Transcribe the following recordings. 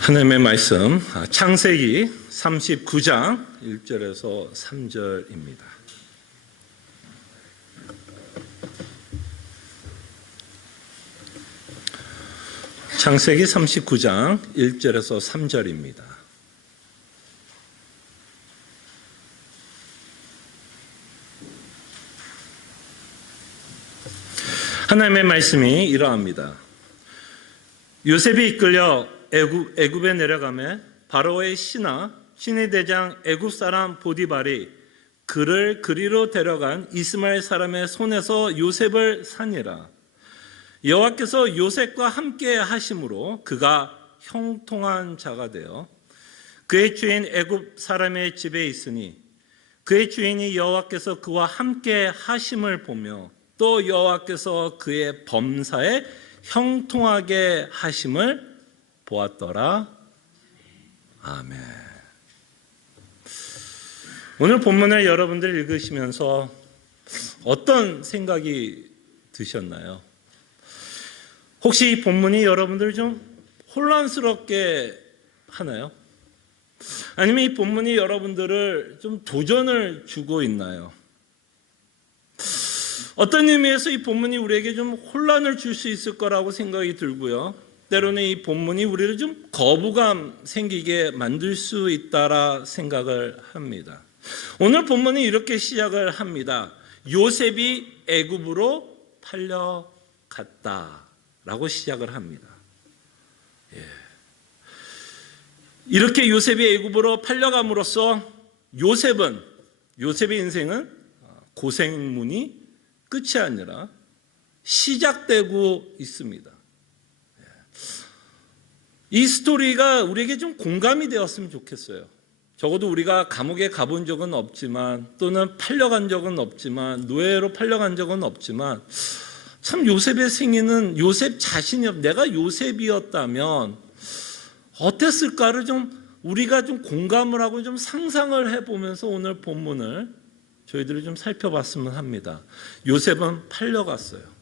하나님의 말씀 창세기 39장 1절에서 3절입니다. 창세기 39장 1절에서 3절입니다. 하나님의 말씀이 이러합니다. 요셉이 이끌려 애굽에 내려가매 바로의 신의 대장 애굽 사람 보디발이 그를 그리로 데려간 이스마엘 사람의 손에서 요셉을 산이라. 여호와께서 요셉과 함께 하심으로 그가 형통한 자가 되어 그의 주인 애굽 사람의 집에 있으니 그의 주인이 여호와께서 그와 함께 하심을 보며 또 여호와께서 그의 범사에 형통하게 하심을 보았더라. 아멘. 오늘 본문을 여러분들 읽으시면서 어떤 생각이 드셨나요? 혹시 이 본문이 여러분들 좀 혼란스럽게 하나요? 아니면 이 본문이 여러분들을 좀 도전을 주고 있나요? 어떤 의미에서 이 본문이 우리에게 좀 혼란을 줄 수 있을 거라고 생각이 들고요. 때로는 이 본문이 우리를 좀 거부감 생기게 만들 수 있다라 생각을 합니다. 오늘 본문이 이렇게 시작을 합니다. 요셉이 애굽으로 팔려갔다라고 시작을 합니다. 이렇게 요셉이 애굽으로 팔려감으로써 요셉의 인생은 고생문이 끝이 아니라 시작되고 있습니다. 이 스토리가 우리에게 좀 공감이 되었으면 좋겠어요. 적어도 우리가 감옥에 가본 적은 없지만 또는 팔려간 적은 없지만 노예로 팔려간 적은 없지만 참 요셉의 생애는 요셉 자신이 내가 요셉이었다면 어땠을까를 좀 우리가 좀 공감을 하고 좀 상상을 해보면서 오늘 본문을 저희들이 좀 살펴봤으면 합니다. 요셉은 팔려갔어요.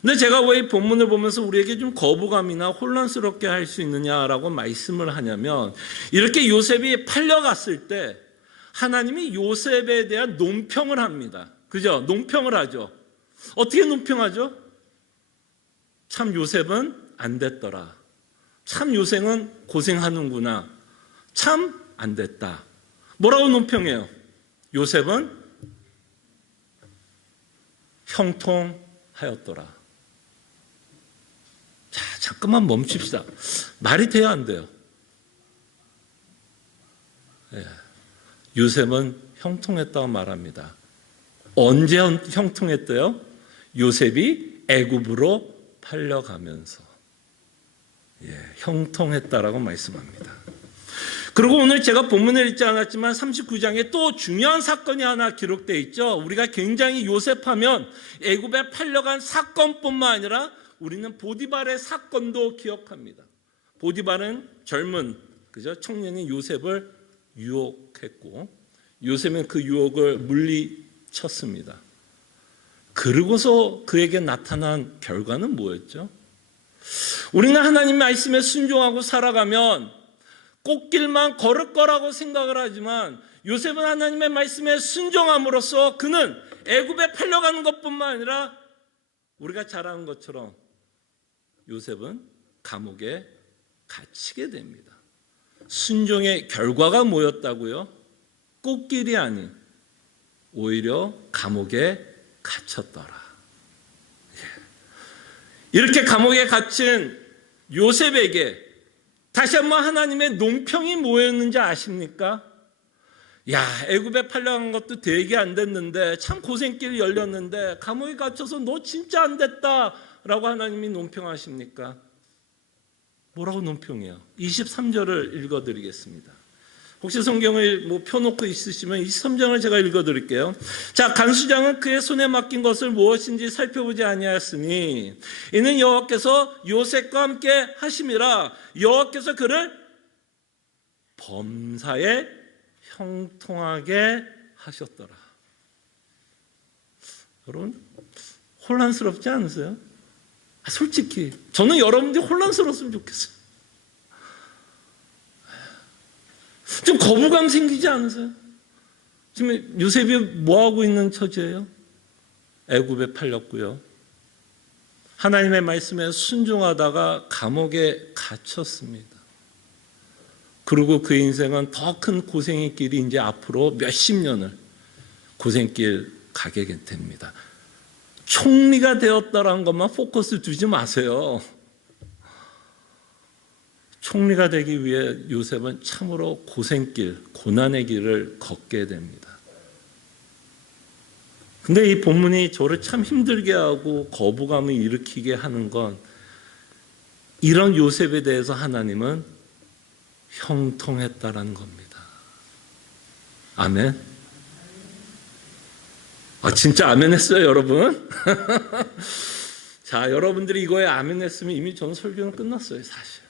근데 제가 왜 이 본문을 보면서 우리에게 좀 거부감이나 혼란스럽게 할 수 있느냐라고 말씀을 하냐면 이렇게 요셉이 팔려갔을 때 하나님이 요셉에 대한 논평을 합니다. 그죠? 논평을 하죠. 어떻게 논평하죠? 참 요셉은 안 됐더라. 참 요셉은 고생하는구나. 참 안 됐다. 뭐라고 논평해요? 요셉은 형통하였더라. 자, 잠깐만 멈춥시다. 말이 돼야 안 돼요? 요셉은 형통했다고 말합니다. 언제 형통했대요? 요셉이 애굽으로 팔려가면서 형통했다라고 말씀합니다. 그리고 오늘 제가 본문을 읽지 않았지만 39장에 또 중요한 사건이 하나 기록되어 있죠. 우리가 굉장히 요셉하면 애굽에 팔려간 사건뿐만 아니라 우리는 보디발의 사건도 기억합니다. 보디발은 젊은 청년인 요셉을 유혹했고 요셉은 그 유혹을 물리쳤습니다. 그러고서 그에게 나타난 결과는 뭐였죠? 우리는 하나님 말씀에 순종하고 살아가면 꽃길만 걸을 거라고 생각을 하지만 요셉은 하나님의 말씀에 순종함으로써 그는 애굽에 팔려가는 것뿐만 아니라 우리가 잘 아는 것처럼 요셉은 감옥에 갇히게 됩니다. 순종의 결과가 뭐였다고요? 꽃길이 아닌 오히려 감옥에 갇혔더라. 이렇게 감옥에 갇힌 요셉에게 다시 한번 하나님의 논평이 뭐였는지 아십니까? 야, 애굽에 팔려간 것도 되게 안 됐는데 참 고생길이 열렸는데 감옥에 갇혀서 너 진짜 안 됐다라고 하나님이 논평하십니까? 뭐라고 논평해요? 23절을 읽어드리겠습니다. 혹시 성경을 펴놓고 있으시면 23장을 제가 읽어드릴게요. 자, 간수장은 그의 손에 맡긴 것을 무엇인지 살펴보지 아니하였으니 이는 여호와께서 요셉과 함께 하심이라. 여호와께서 그를 범사에 형통하게 하셨더라. 여러분 혼란스럽지 않으세요? 솔직히 저는 여러분들이 혼란스러웠으면 좋겠어요. 좀 거부감 생기지 않으세요? 지금 요셉이 뭐 하고 있는 처지예요? 애굽에 팔렸고요. 하나님의 말씀에 순종하다가 감옥에 갇혔습니다. 그리고 그 인생은 더 큰 고생의 길이 이제 앞으로 몇십 년을 고생길 가게 됩니다. 총리가 되었다라는 것만 포커스 두지 마세요. 총리가 되기 위해 요셉은 참으로 고생길, 고난의 길을 걷게 됩니다. 근데 이 본문이 저를 참 힘들게 하고 거부감을 일으키게 하는 건 이런 요셉에 대해서 하나님은 형통했다라는 겁니다. 아멘. 진짜 아멘 했어요, 여러분? 자, 여러분들이 이거에 아멘 했으면 이미 전 설교는 끝났어요, 사실.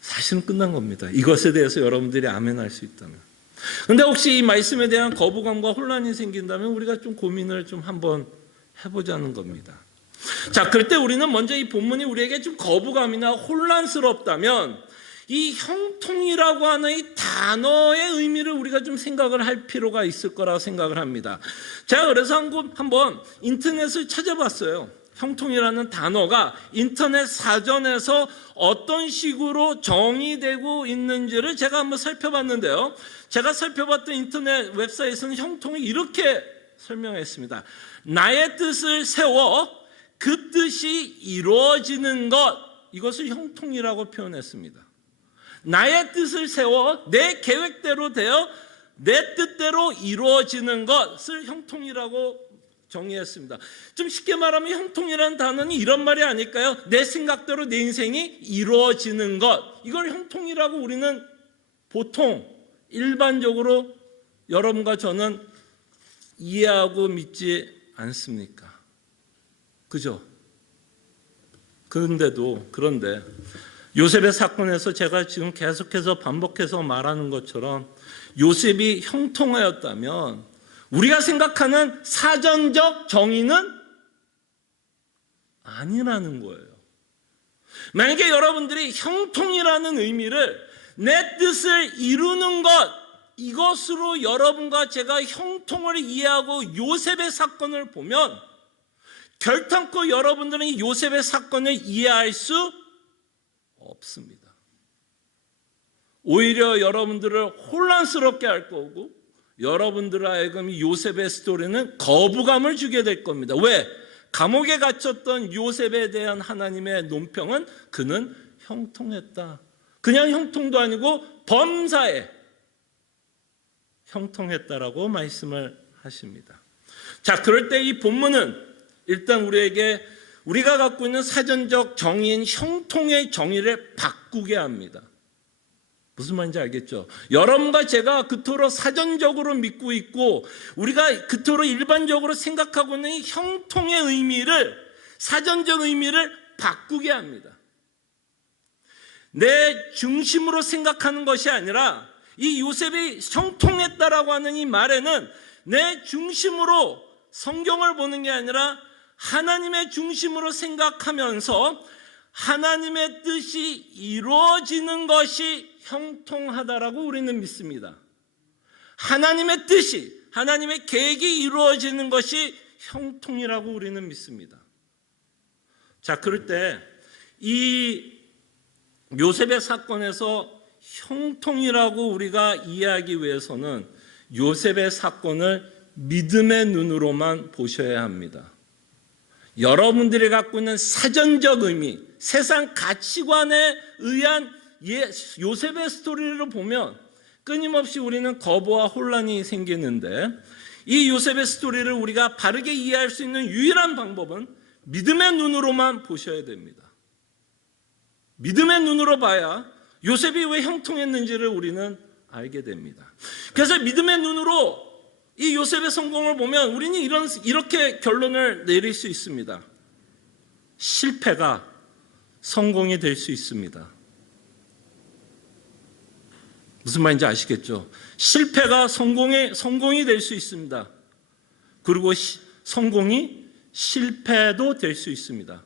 사실은 끝난 겁니다. 이것에 대해서 여러분들이 아멘 할 수 있다면. 근데 혹시 이 말씀에 대한 거부감과 혼란이 생긴다면 우리가 좀 고민을 좀 한번 해보자는 겁니다. 자, 그럴 때 우리는 먼저 이 본문이 우리에게 좀 거부감이나 혼란스럽다면 이 형통이라고 하는 이 단어의 의미를 우리가 좀 생각을 할 필요가 있을 거라고 생각을 합니다. 제가 그래서 한번 인터넷을 찾아봤어요. 형통이라는 단어가 인터넷 사전에서 어떤 식으로 정의되고 있는지를 제가 한번 살펴봤는데요. 제가 살펴봤던 인터넷 웹사이트에서는 형통이 이렇게 설명했습니다. 나의 뜻을 세워 그 뜻이 이루어지는 것, 이것을 형통이라고 표현했습니다. 나의 뜻을 세워 내 계획대로 되어 내 뜻대로 이루어지는 것을 형통이라고 정의했습니다. 좀 쉽게 말하면 형통이라는 단어는 이런 말이 아닐까요? 내 생각대로 내 인생이 이루어지는 것, 이걸 형통이라고 우리는 보통 일반적으로 여러분과 저는 이해하고 믿지 않습니까? 그죠? 그런데 요셉의 사건에서 제가 지금 계속해서 반복해서 말하는 것처럼 요셉이 형통하였다면 우리가 생각하는 사전적 정의는 아니라는 거예요. 만약에 여러분들이 형통이라는 의미를 내 뜻을 이루는 것, 이것으로 여러분과 제가 형통을 이해하고 요셉의 사건을 보면 결탄코 여러분들은 이 요셉의 사건을 이해할 수 없습니다. 오히려 여러분들을 혼란스럽게 할 거고 여러분들 하여금 이 요셉의 스토리는 거부감을 주게 될 겁니다. 왜? 감옥에 갇혔던 요셉에 대한 하나님의 논평은 그는 형통했다. 그냥 형통도 아니고 범사에 형통했다라고 말씀을 하십니다. 자, 그럴 때 이 본문은 일단 우리가 갖고 있는 사전적 정의인 형통의 정의를 바꾸게 합니다. 무슨 말인지 알겠죠? 여러분과 제가 그토록 사전적으로 믿고 있고 우리가 그토록 일반적으로 생각하고 있는 이 형통의 의미를, 사전적 의미를 바꾸게 합니다. 내 중심으로 생각하는 것이 아니라 이 요셉이 형통했다라고 하는 이 말에는 내 중심으로 성경을 보는 게 아니라 하나님의 중심으로 생각하면서 하나님의 뜻이 이루어지는 것이 형통하다라고 우리는 믿습니다. 하나님의 뜻이, 하나님의 계획이 이루어지는 것이 형통이라고 우리는 믿습니다. 자, 그럴 때 이 요셉의 사건에서 형통이라고 우리가 이해하기 위해서는 요셉의 사건을 믿음의 눈으로만 보셔야 합니다. 여러분들이 갖고 있는 사전적 의미, 세상 가치관에 의한 요셉의 스토리를 보면 끊임없이 우리는 거부와 혼란이 생기는데 이 요셉의 스토리를 우리가 바르게 이해할 수 있는 유일한 방법은 믿음의 눈으로만 보셔야 됩니다. 믿음의 눈으로 봐야 요셉이 왜 형통했는지를 우리는 알게 됩니다. 그래서 믿음의 눈으로 이 요셉의 성공을 보면 우리는 이렇게 결론을 내릴 수 있습니다. 실패가 성공이 될 수 있습니다. 무슨 말인지 아시겠죠? 실패가 성공이 될 수 있습니다. 그리고 성공이 실패도 될 수 있습니다.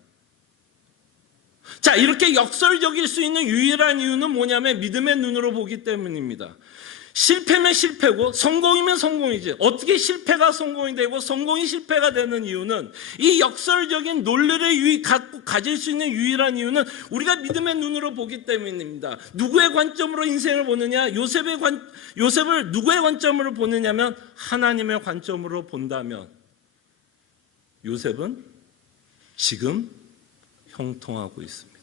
자, 이렇게 역설적일 수 있는 유일한 이유는 뭐냐면 믿음의 눈으로 보기 때문입니다. 실패면 실패고 성공이면 성공이지. 어떻게 실패가 성공이 되고 성공이 실패가 되는 이유는, 이 역설적인 논리를 가질 수 있는 유일한 이유는 우리가 믿음의 눈으로 보기 때문입니다. 누구의 관점으로 인생을 보느냐? 요셉을 누구의 관점으로 보느냐면 하나님의 관점으로 본다면 요셉은 지금 형통하고 있습니다.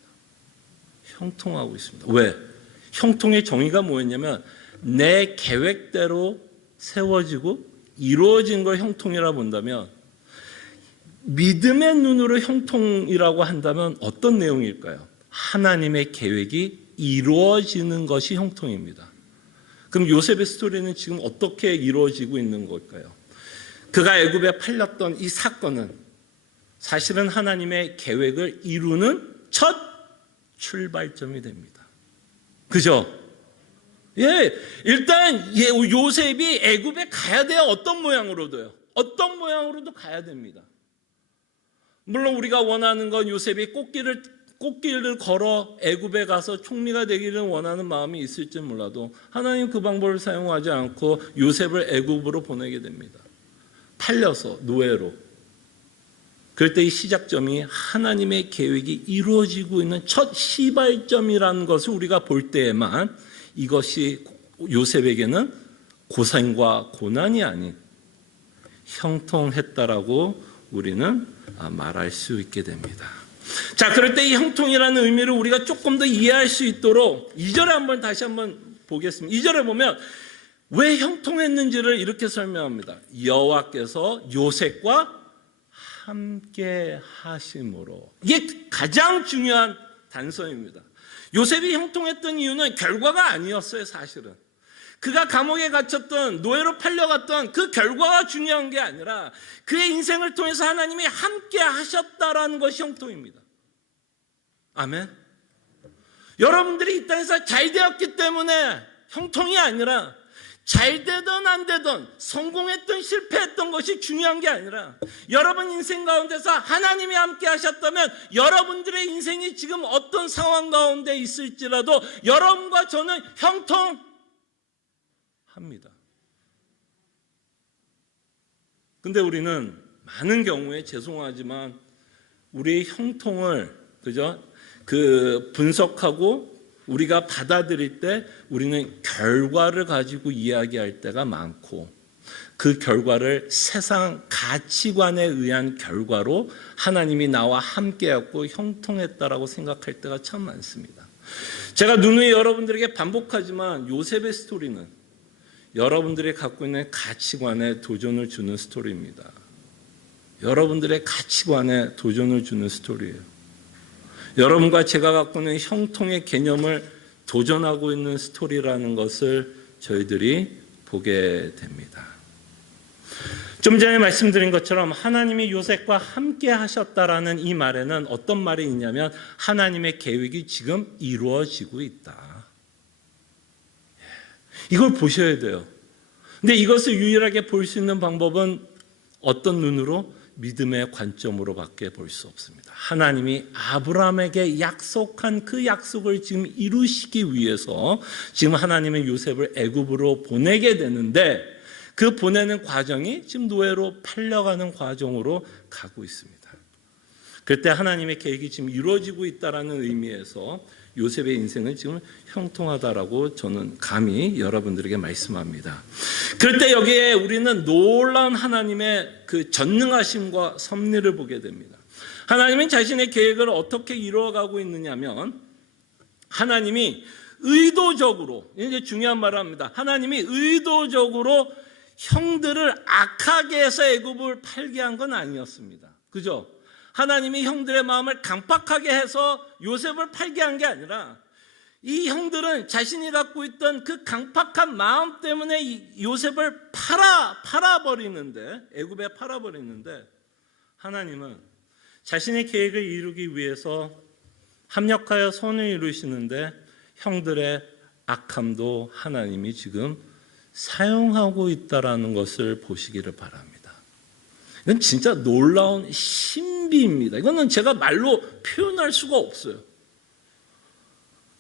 형통하고 있습니다. 왜? 형통의 정의가 뭐였냐면 내 계획대로 세워지고 이루어진 걸 형통이라 본다면, 믿음의 눈으로 형통이라고 한다면 어떤 내용일까요? 하나님의 계획이 이루어지는 것이 형통입니다. 그럼 요셉의 스토리는 지금 어떻게 이루어지고 있는 걸까요? 그가 애굽에 팔렸던 이 사건은 사실은 하나님의 계획을 이루는 첫 출발점이 됩니다. 그죠? 예, 일단 요셉이 애굽에 가야 돼요. 어떤 모양으로도요. 어떤 모양으로도 가야 됩니다. 물론 우리가 원하는 건 요셉이 꽃길을 걸어 애굽에 가서 총리가 되기를 원하는 마음이 있을지 몰라도 하나님 그 방법을 사용하지 않고 요셉을 애굽으로 보내게 됩니다. 팔려서 노예로. 그럴 때 이 시작점이 하나님의 계획이 이루어지고 있는 첫 시발점이라는 것을 우리가 볼 때에만 이것이 요셉에게는 고생과 고난이 아닌 형통했다라고 우리는 말할 수 있게 됩니다. 자, 그럴 때 이 형통이라는 의미를 우리가 조금 더 이해할 수 있도록 2절에 다시 한번 보겠습니다. 2절에 보면 왜 형통했는지를 이렇게 설명합니다. 여호와께서 요셉과 함께 하심으로. 이게 가장 중요한 단서입니다. 요셉이 형통했던 이유는 결과가 아니었어요. 사실은 그가 감옥에 갇혔던, 노예로 팔려갔던 그 결과가 중요한 게 아니라 그의 인생을 통해서 하나님이 함께 하셨다라는 것이 형통입니다. 아멘. 여러분들이 이 땅에서 잘 되었기 때문에 형통이 아니라, 잘 되든 안 되든 성공했든 실패했던 것이 중요한 게 아니라, 여러분 인생 가운데서 하나님이 함께 하셨다면 여러분들의 인생이 지금 어떤 상황 가운데 있을지라도 여러분과 저는 형통합니다. 근데 우리는 많은 경우에 죄송하지만 우리의 형통을 분석하고 우리가 받아들일 때 우리는 결과를 가지고 이야기할 때가 많고, 그 결과를 세상 가치관에 의한 결과로 하나님이 나와 함께했고 형통했다라고 생각할 때가 참 많습니다. 제가 누누이 여러분들에게 반복하지만 요셉의 스토리는 여러분들이 갖고 있는 가치관에 도전을 주는 스토리입니다. 여러분들의 가치관에 도전을 주는 스토리예요. 여러분과 제가 갖고 있는 형통의 개념을 도전하고 있는 스토리라는 것을 저희들이 보게 됩니다. 좀 전에 말씀드린 것처럼 하나님이 요셉과 함께 하셨다라는 이 말에는 어떤 말이 있냐면 하나님의 계획이 지금 이루어지고 있다. 이걸 보셔야 돼요. 근데 이것을 유일하게 볼 수 있는 방법은 어떤 눈으로? 믿음의 관점으로밖에 볼 수 없습니다. 하나님이 아브라함에게 약속한 그 약속을 지금 이루시기 위해서 지금 하나님은 요셉을 애굽으로 보내게 되는데, 그 보내는 과정이 지금 노예로 팔려가는 과정으로 가고 있습니다. 그때 하나님의 계획이 지금 이루어지고 있다는 의미에서 요셉의 인생은 지금 형통하다라고 저는 감히 여러분들에게 말씀합니다. 그럴 때 여기에 우리는 놀라운 하나님의 그 전능하심과 섭리를 보게 됩니다. 하나님은 자신의 계획을 어떻게 이루어가고 있느냐면, 하나님이 의도적으로, 이제 중요한 말을 합니다. 하나님이 의도적으로 형들을 악하게 해서 애굽을 팔게 한 건 아니었습니다. 그죠? 하나님이 형들의 마음을 강팍하게 해서 요셉을 팔게 한 게 아니라, 이 형들은 자신이 갖고 있던 그 강팍한 마음 때문에 요셉을 팔아버리는데, 애굽에 팔아버리는데, 하나님은 자신의 계획을 이루기 위해서 합력하여 선을 이루시는데 형들의 악함도 하나님이 지금 사용하고 있다는 것을 보시기를 바랍니다. 이건 진짜 놀라운 신비입니다. 이거는 제가 말로 표현할 수가 없어요.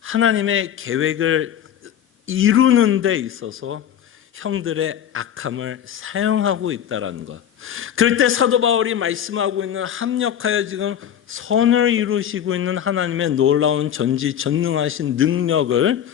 하나님의 계획을 이루는 데 있어서 형들의 악함을 사용하고 있다는 것. 그럴 때 사도 바울이 말씀하고 있는 합력하여 지금 선을 이루시고 있는 하나님의 놀라운 전지전능하신 능력을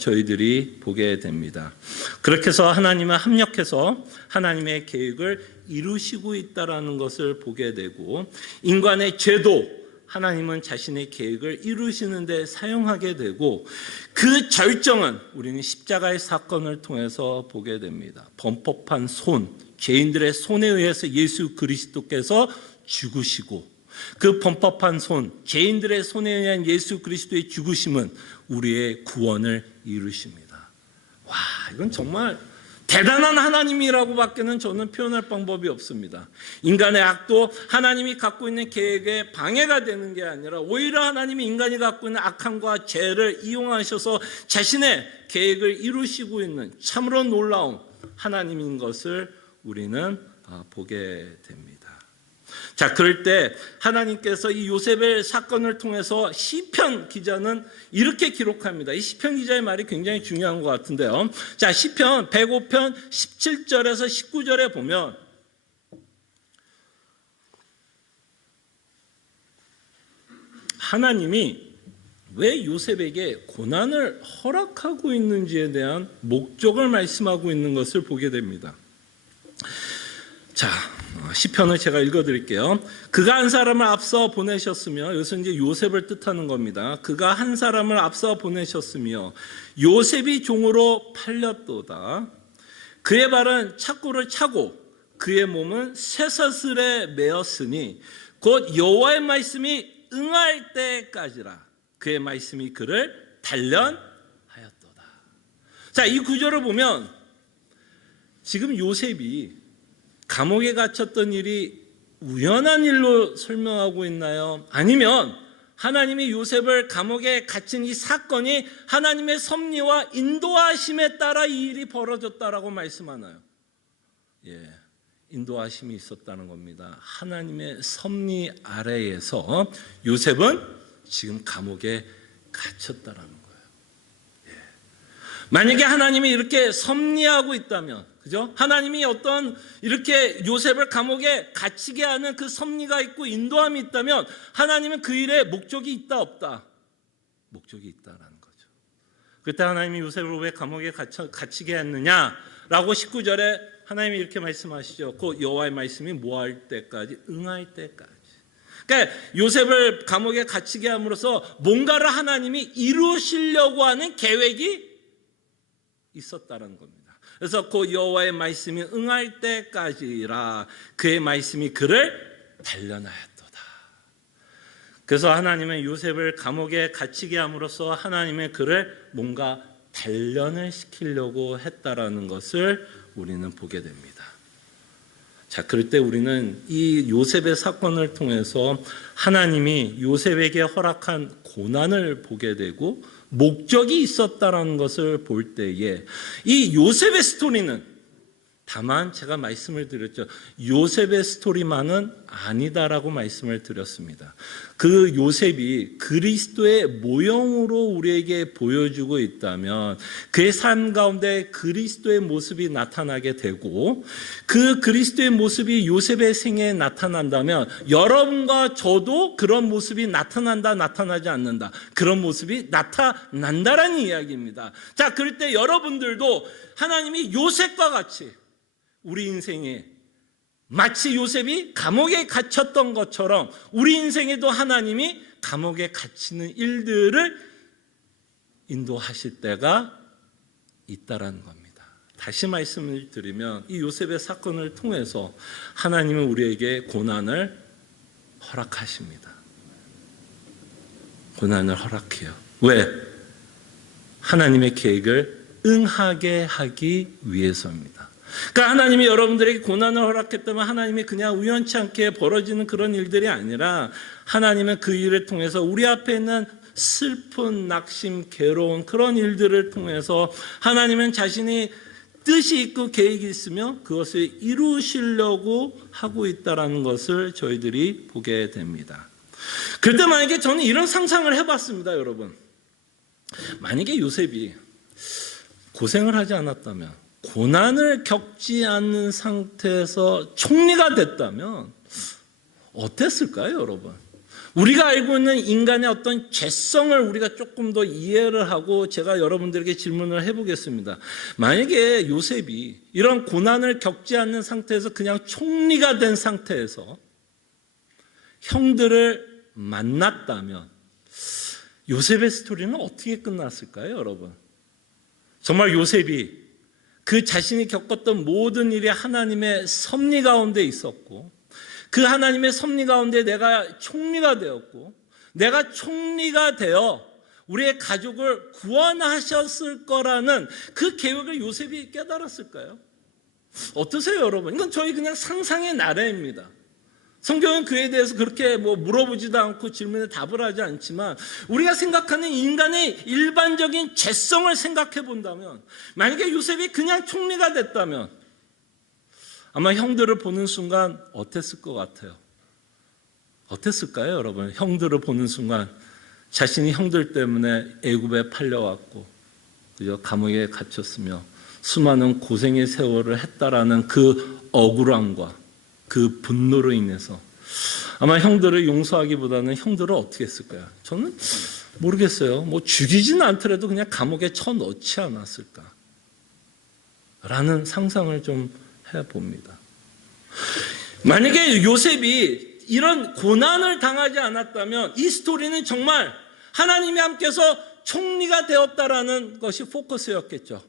저희들이 보게 됩니다. 그렇게 해서 하나님은 합력해서 하나님의 계획을 이루시고 있다는 것을 보게 되고, 인간의 죄도 하나님은 자신의 계획을 이루시는 데 사용하게 되고, 그 절정은 우리는 십자가의 사건을 통해서 보게 됩니다. 범법한 손, 죄인들의 손에 의해서 예수 그리스도께서 죽으시고, 그 범법한 손, 죄인들의 손에 의한 예수 그리스도의 죽으심은 우리의 구원을 이루십니다. 와, 이건 정말 대단한 하나님이라고 밖에는 저는 표현할 방법이 없습니다. 인간의 악도 하나님이 갖고 있는 계획에 방해가 되는 게 아니라 오히려 하나님이 인간이 갖고 있는 악함과 죄를 이용하셔서 자신의 계획을 이루시고 있는 참으로 놀라운 하나님인 것을 우리는 보게 됩니다. 자, 그럴 때 하나님께서 이 요셉의 사건을 통해서 시편 기자는 이렇게 기록합니다. 이 시편 기자의 말이 굉장히 중요한 것 같은데요. 자, 시편 105편 17절에서 19절에 보면 하나님이 왜 요셉에게 고난을 허락하고 있는지에 대한 목적을 말씀하고 있는 것을 보게 됩니다. 자, 시편을 제가 읽어드릴게요. 그가 한 사람을 앞서 보내셨으며, 여기서 이제 요셉을 뜻하는 겁니다. 그가 한 사람을 앞서 보내셨으며 요셉이 종으로 팔렸도다. 그의 발은 착고를 차고 그의 몸은 쇠사슬에 매었으니 곧 여호와의 말씀이 응할 때까지라. 그의 말씀이 그를 단련하였도다. 자, 이 구절을 보면 지금 요셉이 감옥에 갇혔던 일이 우연한 일로 설명하고 있나요? 아니면 하나님이 요셉을 감옥에 갇힌 이 사건이 하나님의 섭리와 인도하심에 따라 이 일이 벌어졌다라고 말씀하나요? 예, 인도하심이 있었다는 겁니다. 하나님의 섭리 아래에서 요셉은 지금 감옥에 갇혔다라는 거예요. 예. 만약에 하나님이 이렇게 섭리하고 있다면, 그죠? 하나님이 어떤 이렇게 요셉을 감옥에 갇히게 하는 그 섭리가 있고 인도함이 있다면 하나님은 그 일에 목적이 있다 없다? 목적이 있다라는 거죠. 그때 하나님이 요셉을 왜 감옥에 갇히게 했느냐라고 19절에 하나님이 이렇게 말씀하시죠. 그 여호와의 말씀이 뭐할 때까지? 응할 때까지. 그러니까 요셉을 감옥에 갇히게 함으로써 뭔가를 하나님이 이루시려고 하는 계획이 있었다는 겁니다. 그래서 그 여호와의 말씀이 응할 때까지라. 그의 말씀이 그를 단련하였도다. 그래서 하나님은 요셉을 감옥에 갇히게 함으로써 하나님의 그를 뭔가 단련을 시키려고 했다라는 것을 우리는 보게 됩니다. 자, 그럴 때 우리는 이 요셉의 사건을 통해서 하나님이 요셉에게 허락한 고난을 보게 되고 목적이 있었다라는 것을 볼 때에 이 요셉의 스토리는, 다만 제가 말씀을 드렸죠. 요셉의 스토리만은 아니다라고 말씀을 드렸습니다. 그 요셉이 그리스도의 모형으로 우리에게 보여주고 있다면 그의 삶 가운데 그리스도의 모습이 나타나게 되고, 그 그리스도의 모습이 요셉의 생애에 나타난다면 여러분과 저도 그런 모습이 나타난다, 나타나지 않는다, 그런 모습이 나타난다라는 이야기입니다. 자, 그럴 때 여러분들도 하나님이 요셉과 같이 우리 인생에 마치 요셉이 감옥에 갇혔던 것처럼 우리 인생에도 하나님이 감옥에 갇히는 일들을 인도하실 때가 있다라는 겁니다. 다시 말씀을 드리면 이 요셉의 사건을 통해서 하나님은 우리에게 고난을 허락하십니다. 고난을 허락해요. 왜? 하나님의 계획을 응하게 하기 위해서입니다. 그러니까 하나님이 여러분들에게 고난을 허락했다면 하나님이 그냥 우연치 않게 벌어지는 그런 일들이 아니라 하나님은 그 일을 통해서 우리 앞에 있는 슬픈, 낙심, 괴로운 그런 일들을 통해서 하나님은 자신이 뜻이 있고 계획이 있으며 그것을 이루시려고 하고 있다는 것을 저희들이 보게 됩니다. 그때 만약에 저는 이런 상상을 해봤습니다, 여러분. 만약에 요셉이 고생을 하지 않았다면, 고난을 겪지 않는 상태에서 총리가 됐다면 어땠을까요, 여러분? 우리가 알고 있는 인간의 어떤 죄성을 우리가 조금 더 이해를 하고 제가 여러분들에게 질문을 해보겠습니다. 만약에 요셉이 이런 고난을 겪지 않는 상태에서 그냥 총리가 된 상태에서 형들을 만났다면 요셉의 스토리는 어떻게 끝났을까요, 여러분? 정말 요셉이 그 자신이 겪었던 모든 일이 하나님의 섭리 가운데 있었고, 그 하나님의 섭리 가운데 내가 총리가 되었고, 내가 총리가 되어 우리의 가족을 구원하셨을 거라는 그 계획을 요셉이 깨달았을까요? 어떠세요, 여러분? 이건 저희 그냥 상상의 나래입니다. 성경은 그에 대해서 그렇게 물어보지도 않고 질문에 답을 하지 않지만, 우리가 생각하는 인간의 일반적인 죄성을 생각해 본다면, 만약에 요셉이 그냥 총리가 됐다면 아마 형들을 보는 순간 어땠을 것 같아요? 어땠을까요, 여러분? 형들을 보는 순간 자신이 형들 때문에 애굽에 팔려왔고 그저 감옥에 갇혔으며 수많은 고생의 세월을 했다라는 그 억울함과 그 분노로 인해서 아마 형들을 용서하기보다는 형들을 어떻게 했을까요? 저는 모르겠어요. 죽이지는 않더라도 그냥 감옥에 쳐넣지 않았을까? 라는 상상을 좀 해봅니다. 만약에 요셉이 이런 고난을 당하지 않았다면 이 스토리는 정말 하나님이 함께서 총리가 되었다라는 것이 포커스였겠죠.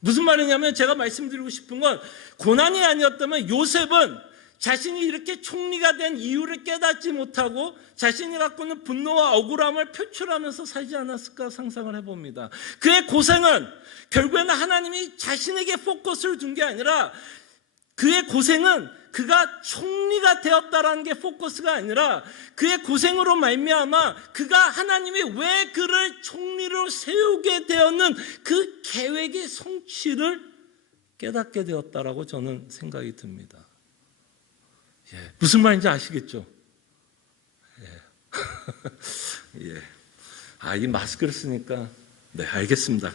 무슨 말이냐면 제가 말씀드리고 싶은 건, 고난이 아니었다면 요셉은 자신이 이렇게 총리가 된 이유를 깨닫지 못하고 자신이 갖고 있는 분노와 억울함을 표출하면서 살지 않았을까 상상을 해봅니다. 그의 고생은 결국에는 하나님이 자신에게 포커스를 둔 게 아니라, 그의 고생은 그가 총리가 되었다라는 게 포커스가 아니라, 그의 고생으로 말미암아 그가 하나님이 왜 그를 총리로 세우게 되었는 그 계획의 성취를 깨닫게 되었다라고 저는 생각이 듭니다. 무슨 말인지 아시겠죠? 이 마스크를 쓰니까 네, 알겠습니다.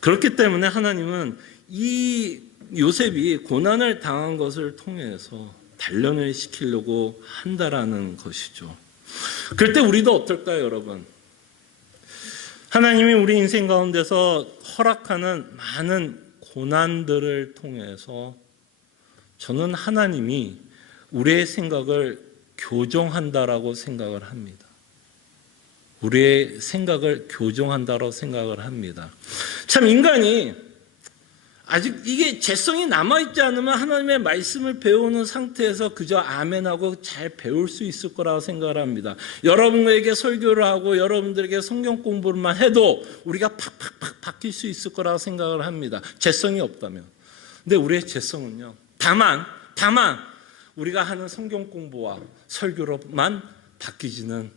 그렇기 때문에 하나님은 이 요셉이 고난을 당한 것을 통해서 단련을 시키려고 한다라는 것이죠. 그럴 때 우리도 어떨까요, 여러분? 하나님이 우리 인생 가운데서 허락하는 많은 고난들을 통해서 저는 하나님이 우리의 생각을 교정한다라고 생각을 합니다. 우리의 생각을 교정한다고 생각을 합니다. 참, 인간이 아직 이게 죄성이 남아있지 않으면 하나님의 말씀을 배우는 상태에서 그저 아멘하고 잘 배울 수 있을 거라고 생각을 합니다. 여러분에게 설교를 하고 여러분들에게 성경 공부만 해도 우리가 팍팍팍 바뀔 수 있을 거라고 생각을 합니다. 죄성이 없다면. 근데 우리의 죄성은요, 다만 우리가 하는 성경 공부와 설교로만 바뀌지는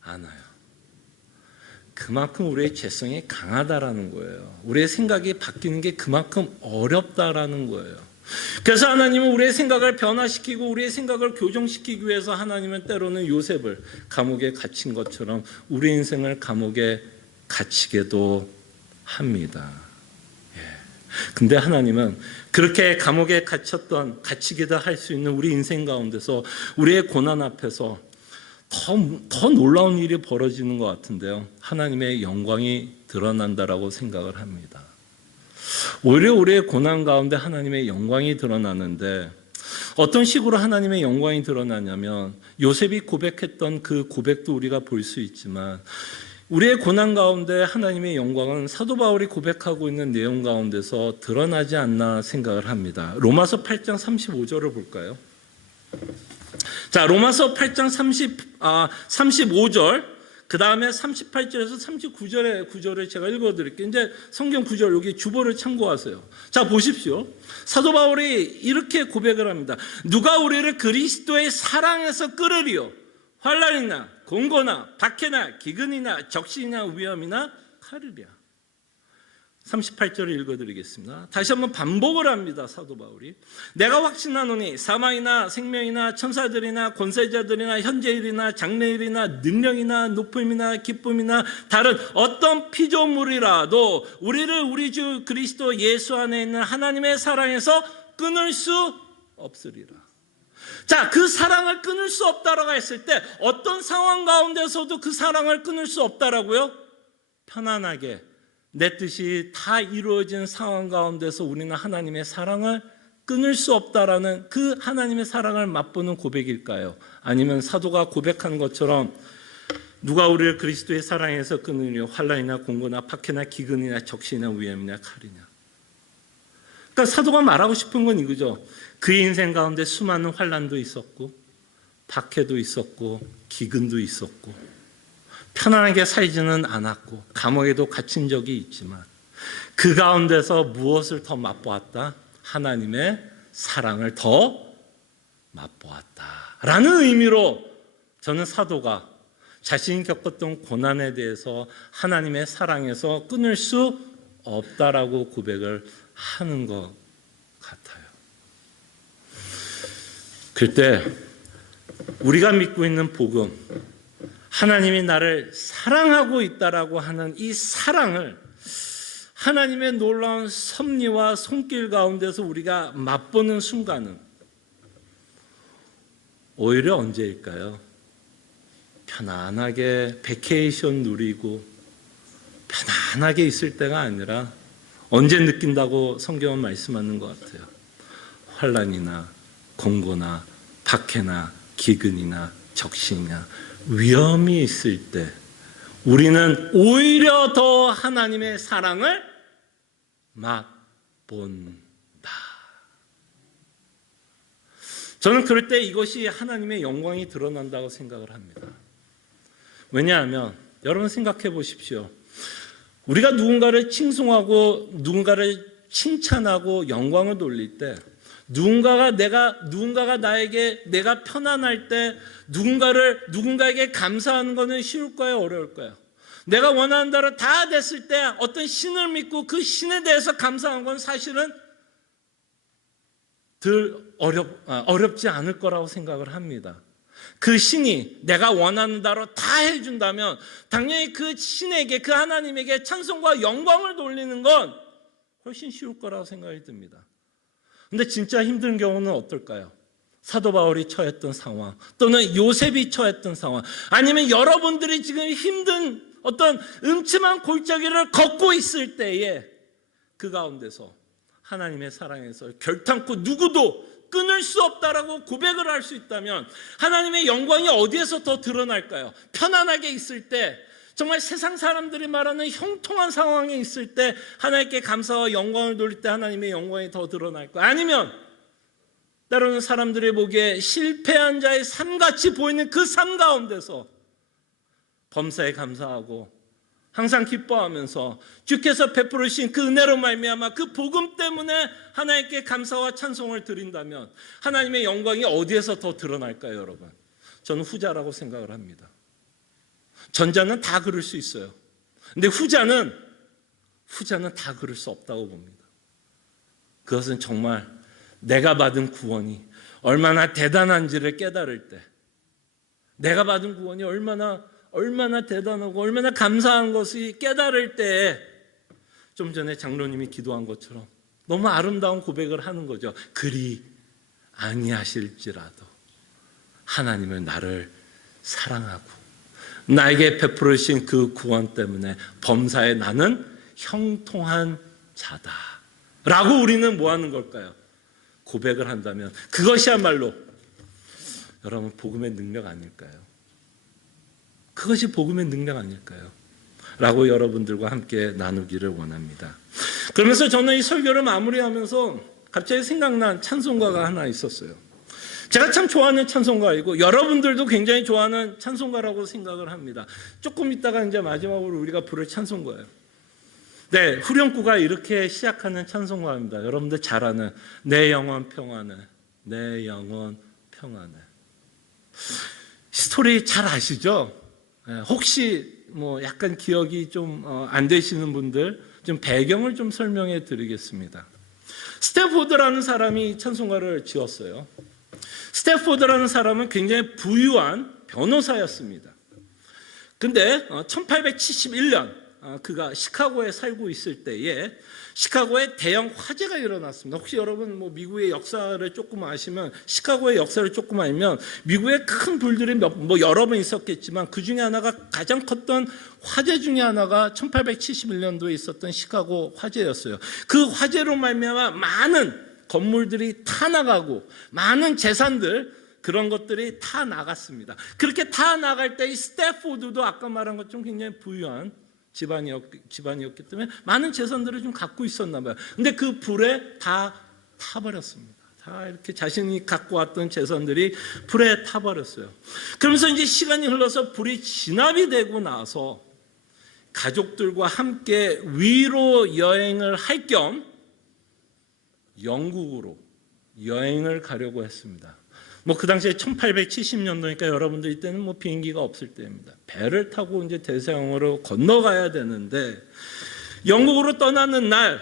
않아요. 그만큼 우리의 죄성이 강하다라는 거예요. 우리의 생각이 바뀌는 게 그만큼 어렵다라는 거예요. 그래서 하나님은 우리의 생각을 변화시키고 우리의 생각을 교정시키기 위해서 하나님은 때로는 요셉을 감옥에 갇힌 것처럼 우리 인생을 감옥에 갇히게도 합니다. 근데 하나님은 그렇게 감옥에 갇히기도 할 수 있는 우리 인생 가운데서 우리의 고난 앞에서 더 놀라운 일이 벌어지는 것 같은데요. 하나님의 영광이 드러난다라고 생각을 합니다. 오히려 우리의 고난 가운데 하나님의 영광이 드러나는데, 어떤 식으로 하나님의 영광이 드러나냐면, 요셉이 고백했던 그 고백도 우리가 볼 수 있지만, 우리의 고난 가운데 하나님의 영광은 사도 바울이 고백하고 있는 내용 가운데서 드러나지 않나 생각을 합니다. 로마서 8장 35절을 볼까요? 자, 로마서 8장 35절, 그 다음에 38절에서 39절의 구절을 제가 읽어드릴게요. 이제 성경 구절 여기 주보를 참고하세요. 자, 보십시오. 사도 바울이 이렇게 고백을 합니다. 누가 우리를 그리스도의 사랑에서 끌으리요? 환난이나 공고나 박해나 기근이나 적신이나 위험이나 칼이랴. 38절을 읽어드리겠습니다. 다시 한번 반복을 합니다. 사도 바울이. 내가 확신하노니 사망이나 생명이나 천사들이나 권세자들이나 현재일이나 장래일이나 능력이나 높음이나 기쁨이나 다른 어떤 피조물이라도 우리를 우리 주 그리스도 예수 안에 있는 하나님의 사랑에서 끊을 수 없으리라. 자, 그 사랑을 끊을 수 없다라고 했을 때 어떤 상황 가운데서도 그 사랑을 끊을 수 없다라고요? 편안하게 내 뜻이 다 이루어진 상황 가운데서 우리는 하나님의 사랑을 끊을 수 없다라는 그 하나님의 사랑을 맛보는 고백일까요? 아니면 사도가 고백한 것처럼 누가 우리를 그리스도의 사랑에서 끊으려 환난이나 공고나 박해나 기근이나 적신이나 위험이나 칼이냐. 그러니까 사도가 말하고 싶은 건 이거죠. 그의 인생 가운데 수많은 환난도 있었고 박해도 있었고 기근도 있었고 편안하게 살지는 않았고 감옥에도 갇힌 적이 있지만 그 가운데서 무엇을 더 맛보았다? 하나님의 사랑을 더 맛보았다라는 의미로 저는 사도가 자신이 겪었던 고난에 대해서 하나님의 사랑에서 끊을 수 없다라고 고백을 하는 것 같아요. 그때 우리가 믿고 있는 복음, 하나님이 나를 사랑하고 있다라고 하는 이 사랑을 하나님의 놀라운 섭리와 손길 가운데서 우리가 맛보는 순간은 오히려 언제일까요? 편안하게 베케이션 누리고 편안하게 있을 때가 아니라 언제 느낀다고 성경은 말씀하는 것 같아요. 환난이나 공고나 박해나 기근이나 적신이나 위험이 있을 때 우리는 오히려 더 하나님의 사랑을 맛본다. 저는 그럴 때 이것이 하나님의 영광이 드러난다고 생각을 합니다. 왜냐하면 여러분 생각해 보십시오. 우리가 누군가를 칭송하고 누군가를 칭찬하고 영광을 돌릴 때 누군가가 나에게 내가 편안할 때 누군가에게 감사하는 것은 쉬울까요? 어려울까요? 내가 원하는 대로 다 됐을 때 어떤 신을 믿고 그 신에 대해서 감사한 건 사실은 덜 어렵지 않을 거라고 생각을 합니다. 그 신이 내가 원하는 대로 다 해준다면 당연히 그 신에게, 그 하나님에게 찬송과 영광을 돌리는 건 훨씬 쉬울 거라고 생각이 듭니다. 근데 진짜 힘든 경우는 어떨까요? 사도 바울이 처했던 상황, 또는 요셉이 처했던 상황, 아니면 여러분들이 지금 힘든 어떤 음침한 골짜기를 걷고 있을 때에 그 가운데서 하나님의 사랑에서 결탄코 누구도 끊을 수 없다라고 고백을 할 수 있다면 하나님의 영광이 어디에서 더 드러날까요? 편안하게 있을 때, 정말 세상 사람들이 말하는 형통한 상황에 있을 때 하나님께 감사와 영광을 돌릴 때 하나님의 영광이 더 드러날까요? 아니면 때로는 사람들이 보기에 실패한 자의 삶같이 보이는 그 삶 가운데서 범사에 감사하고 항상 기뻐하면서 주께서 베풀으신 그 은혜로 말미암아 그 복음 때문에 하나님께 감사와 찬송을 드린다면 하나님의 영광이 어디에서 더 드러날까요, 여러분? 저는 후자라고 생각을 합니다. 전자는 다 그럴 수 있어요. 근데 후자는 다 그럴 수 없다고 봅니다. 그것은 정말 내가 받은 구원이 얼마나 대단한지를 깨달을 때, 내가 받은 구원이 얼마나 대단하고 얼마나 감사한 것이 깨달을 때, 좀 전에 장로님이 기도한 것처럼 너무 아름다운 고백을 하는 거죠. 그리 아니하실지라도 하나님은 나를 사랑하고 나에게 베풀으신 그 구원 때문에 범사에 나는 형통한 자다 라고 우리는 뭐 하는 걸까요? 고백을 한다면 그것이야말로 여러분 복음의 능력 아닐까요? 그것이 복음의 능력 아닐까요? 라고 여러분들과 함께 나누기를 원합니다. 그러면서 저는 이 설교를 마무리하면서 갑자기 생각난 찬송가가 하나 있었어요. 제가 참 좋아하는 찬송가이고 여러분들도 굉장히 좋아하는 찬송가라고 생각을 합니다. 조금 있다가 이제 마지막으로 우리가 부를 찬송가예요. 네, 후렴구가 이렇게 시작하는 찬송가입니다. 여러분들 잘 아는 내 영혼 평안해, 내 영혼 평안해. 스토리 잘 아시죠? 혹시 뭐 약간 기억이 좀 안 되시는 분들 좀 배경을 좀 설명해 드리겠습니다. 스탠포드라는 사람이 찬송가를 지었어요. 스탠포드라는 사람은 굉장히 부유한 변호사였습니다. 근데 1871년 그가 시카고에 살고 있을 때에 시카고에 대형 화재가 일어났습니다. 혹시 여러분 미국의 역사를 조금 아시면, 시카고의 역사를 조금 알면 미국의 큰 불들이 여러 번 있었겠지만 그 중에 하나가, 가장 컸던 화재 중에 하나가 1871년도에 있었던 시카고 화재였어요. 그 화재로 말미암아 많은 건물들이 타 나가고 많은 재산들, 그런 것들이 다 나갔습니다. 그렇게 다 나갈 때 이 스탠포드도 아까 말한 것처럼 굉장히 부유한 집안이었기 때문에 많은 재산들을 좀 갖고 있었나 봐요. 근데 그 불에 다 타버렸습니다. 다 이렇게 자신이 갖고 왔던 재산들이 불에 타버렸어요. 그러면서 이제 시간이 흘러서 불이 진압이 되고 나서 가족들과 함께 위로 여행을 할 겸 영국으로 여행을 가려고 했습니다. 그 당시에 1870년도니까 여러분들 이때는 비행기가 없을 때입니다. 배를 타고 이제 대서양으로 건너가야 되는데, 영국으로 떠나는 날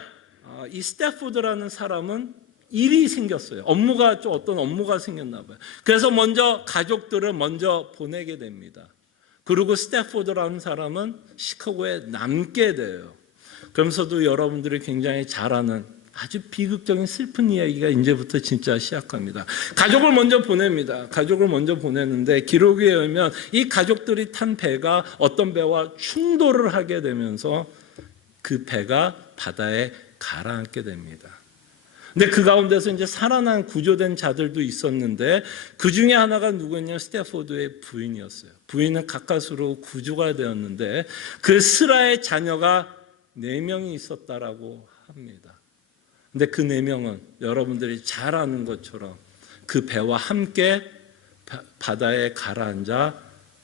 이 스탠포드라는 사람은 일이 생겼어요. 어떤 업무가 생겼나 봐요. 그래서 가족들을 먼저 보내게 됩니다. 그리고 스탠포드라는 사람은 시카고에 남게 돼요. 그러면서도 여러분들이 굉장히 잘 아는 아주 비극적인 슬픈 이야기가 이제부터 진짜 시작합니다. 가족을 먼저 보냅니다. 가족을 먼저 보내는데 기록에 의하면 이 가족들이 탄 배가 어떤 배와 충돌을 하게 되면서 그 배가 바다에 가라앉게 됩니다. 근데 그 가운데서 이제 살아난 구조된 자들도 있었는데, 그 중에 하나가 누구였냐면 스탠포드의 부인이었어요. 부인은 가까스로 구조가 되었는데 그 스라의 자녀가 4명이 있었다라고 합니다. 근데 그 4명은 여러분들이 잘 아는 것처럼 그 배와 함께 바다에 가라앉아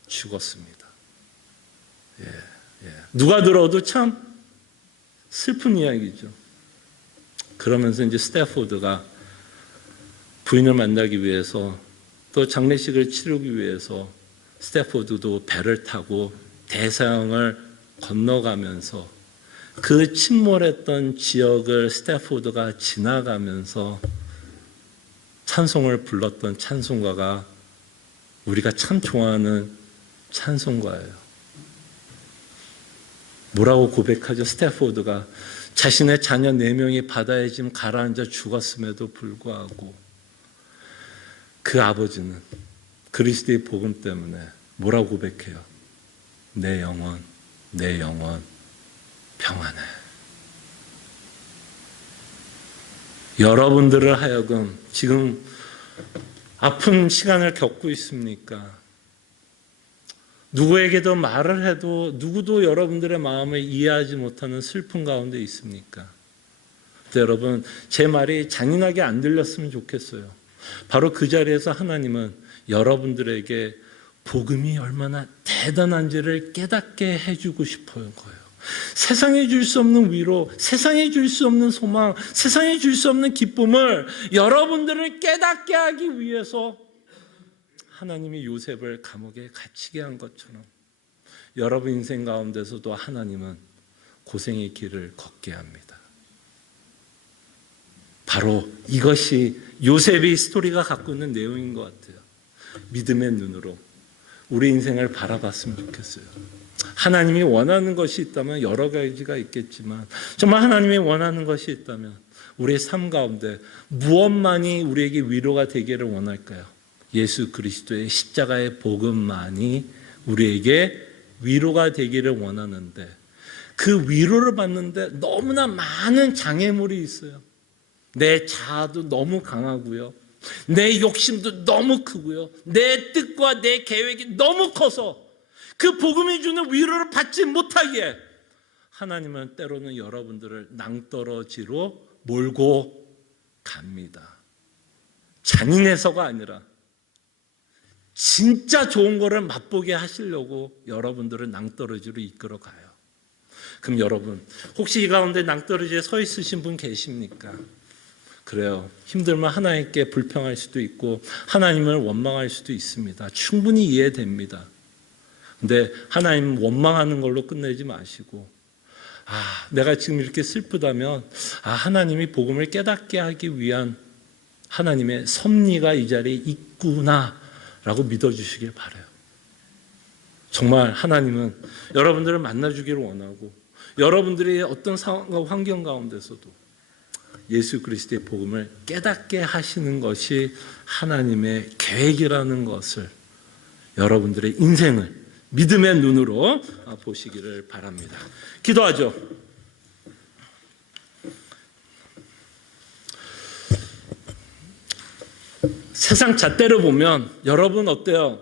죽었습니다. 누가 들어도 참 슬픈 이야기죠. 그러면서 이제 스탠포드가 부인을 만나기 위해서, 또 장례식을 치르기 위해서 스탠포드도 배를 타고 대서양을 건너가면서 그 침몰했던 지역을 스탠포드가 지나가면서 찬송을 불렀던 찬송가가 우리가 참 좋아하는 찬송가예요. 뭐라고 고백하죠? 스탠포드가 자신의 자녀 4명이 바다에 지금 가라앉아 죽었음에도 불구하고 그 아버지는 그리스도의 복음 때문에 뭐라고 고백해요? 내 영혼 평안해. 여러분들을 하여금 지금 아픈 시간을 겪고 있습니까? 누구에게도 말을 해도 누구도 여러분들의 마음을 이해하지 못하는 슬픔 가운데 있습니까? 여러분, 제 말이 잔인하게 안 들렸으면 좋겠어요. 바로 그 자리에서 하나님은 여러분들에게 복음이 얼마나 대단한지를 깨닫게 해주고 싶어요. 세상에 줄 수 없는 위로, 세상에 줄 수 없는 소망, 세상에 줄 수 없는 기쁨을 여러분들을 깨닫게 하기 위해서 하나님이 요셉을 감옥에 갇히게 한 것처럼 여러분 인생 가운데서도 하나님은 고생의 길을 걷게 합니다. 바로 이것이 요셉의 스토리가 갖고 있는 내용인 것 같아요. 믿음의 눈으로 우리 인생을 바라봤으면 좋겠어요. 하나님이 원하는 것이 있다면 여러 가지가 있겠지만, 정말 하나님이 원하는 것이 있다면 우리의 삶 가운데 무엇만이 우리에게 위로가 되기를 원할까요? 예수 그리스도의 십자가의 복음만이 우리에게 위로가 되기를 원하는데, 그 위로를 받는데 너무나 많은 장애물이 있어요. 내 자아도 너무 강하고요, 내 욕심도 너무 크고요, 내 뜻과 내 계획이 너무 커서 그 복음이 주는 위로를 받지 못하기에 하나님은 때로는 여러분들을 낭떠러지로 몰고 갑니다. 잔인해서가 아니라 진짜 좋은 거를 맛보게 하시려고 여러분들을 낭떠러지로 이끌어 가요. 그럼 여러분, 혹시 이 가운데 낭떠러지에 서 있으신 분 계십니까? 그래요. 힘들면 하나님께 불평할 수도 있고 하나님을 원망할 수도 있습니다. 충분히 이해됩니다. 근데 하나님 원망하는 걸로 끝내지 마시고, 내가 지금 이렇게 슬프다면 하나님이 복음을 깨닫게 하기 위한 하나님의 섭리가 이 자리에 있구나라고 믿어주시길 바라요. 정말 하나님은 여러분들을 만나주기를 원하고 여러분들이 어떤 상황과 환경 가운데서도 예수 그리스도의 복음을 깨닫게 하시는 것이 하나님의 계획이라는 것을 여러분들의 인생을 믿음의 눈으로 보시기를 바랍니다. 기도하죠. 세상 잣대로 보면 여러분 어때요?